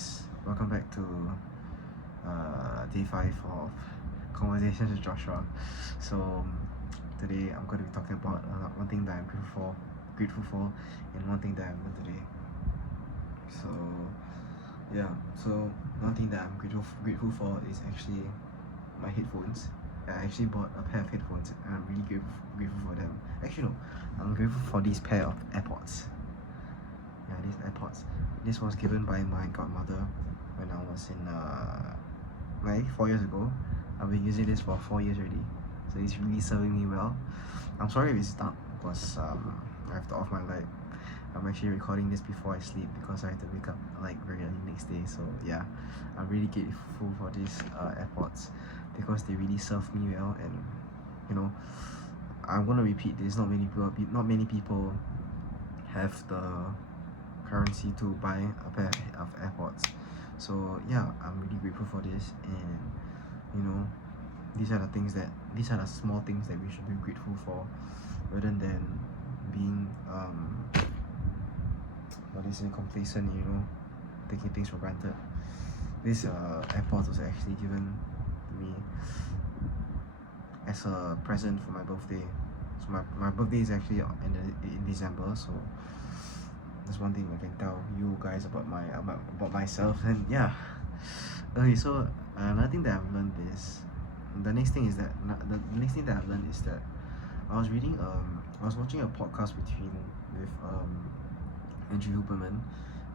guys, welcome back to day 5 of Conversations with Joshua. So today I'm going to be talking about one thing that I'm grateful for and one thing that I learned today. So one thing that I'm grateful for is actually my headphones. I actually bought a pair of headphones and I'm really grateful for them. Actually no, I'm grateful for this pair of AirPods. Yeah, these AirPods. This was given by my godmother when I was in like 4 years ago. I've been using this for 4 years already, so it's really serving me well. I'm sorry if it's dark because I have to off my light. I'm actually recording this before I sleep because I have to wake up like very early next day. So yeah, I'm really grateful for these AirPods because they really serve me well. And you know, I'm gonna repeat this. Not many people have the currency to buy a pair of AirPods. So yeah, I'm really grateful for this. And you know, these are the small things that we should be grateful for, rather than being complacent, taking things for granted. This AirPods was actually given to me as a present for my birthday. So my birthday is actually in December, so that's one thing I can tell you guys about myself. And yeah, okay, so another thing that I've learned is the next thing that I've learned is that I was watching a podcast with Andrew Huberman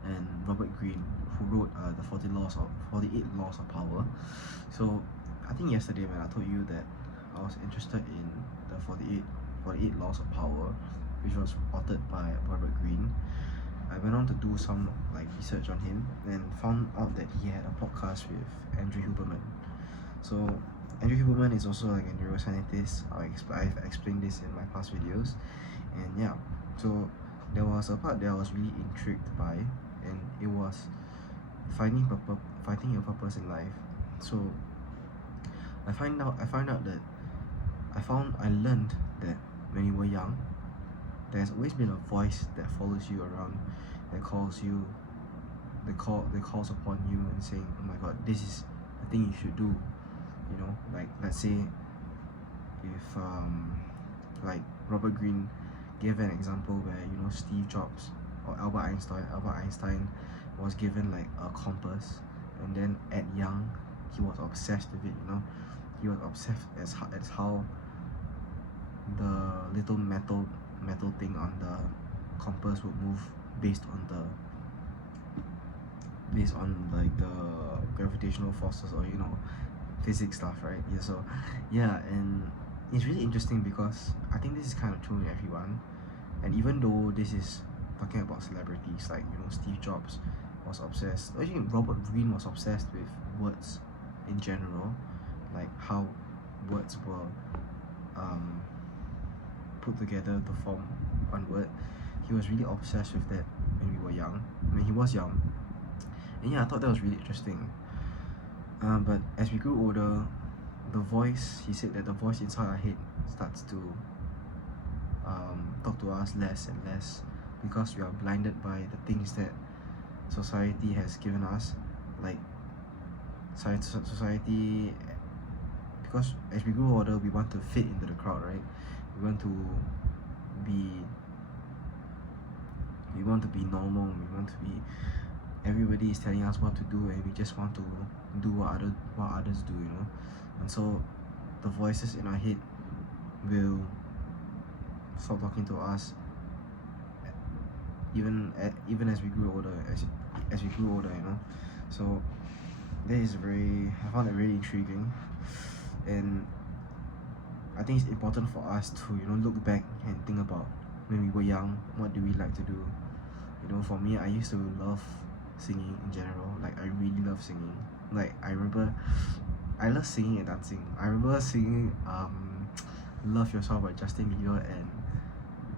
and Robert Greene, who wrote the 48 Laws of Power. So I think yesterday when I told you that I was interested in the 48 Laws of Power, which was authored by Robert Greene, I went on to do some research on him and found out that he had a podcast with Andrew Huberman. So Andrew Huberman is also like a neuroscientist. I've explained this in my past videos. And yeah, so there was a part that I was really intrigued by, and it was finding your purpose in life. So I learned that when you were young, there's always been a voice that follows you around, that calls upon you and saying, oh my god, this is the thing you should do. Like let's say if like Robert Greene gave an example where Steve Jobs or Albert Einstein was given like a compass, and then at young he was obsessed with it. He was obsessed as how the little metal thing on the compass would move based on like the gravitational forces, or physics stuff, right? And it's really interesting because I think this is kind of true in everyone. And even though this is talking about celebrities, like Steve Jobs was obsessed, actually Robert Greene was obsessed with words in general, like how words were put together to form one word. He was really obsessed with that when he was young. And yeah, I thought that was really interesting. But as we grew older, he said that the voice inside our head starts to talk to us less and less, because we are blinded by the things that society has given us, like society. Because as we grow older, we want to fit into the crowd, right? We want to be normal. Everybody is telling us what to do, and we just want to do what others do. And so the voices in our head will stop talking to us even as we grew older. So I found it very intriguing. And I think it's important for us to look back and think about when we were young, what do we like to do. For me, I used to love singing in general. Like, I really love singing. Like, I love singing and dancing. I remember singing Love Yourself by Justin Bieber and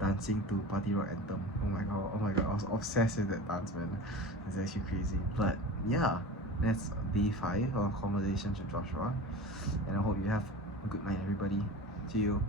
dancing to Party Rock Anthem. Oh my god, I was obsessed with that dance, man. It's actually crazy. But yeah, that's day 5 of Conversations with Joshua, and I hope you have a good night, everybody. See you.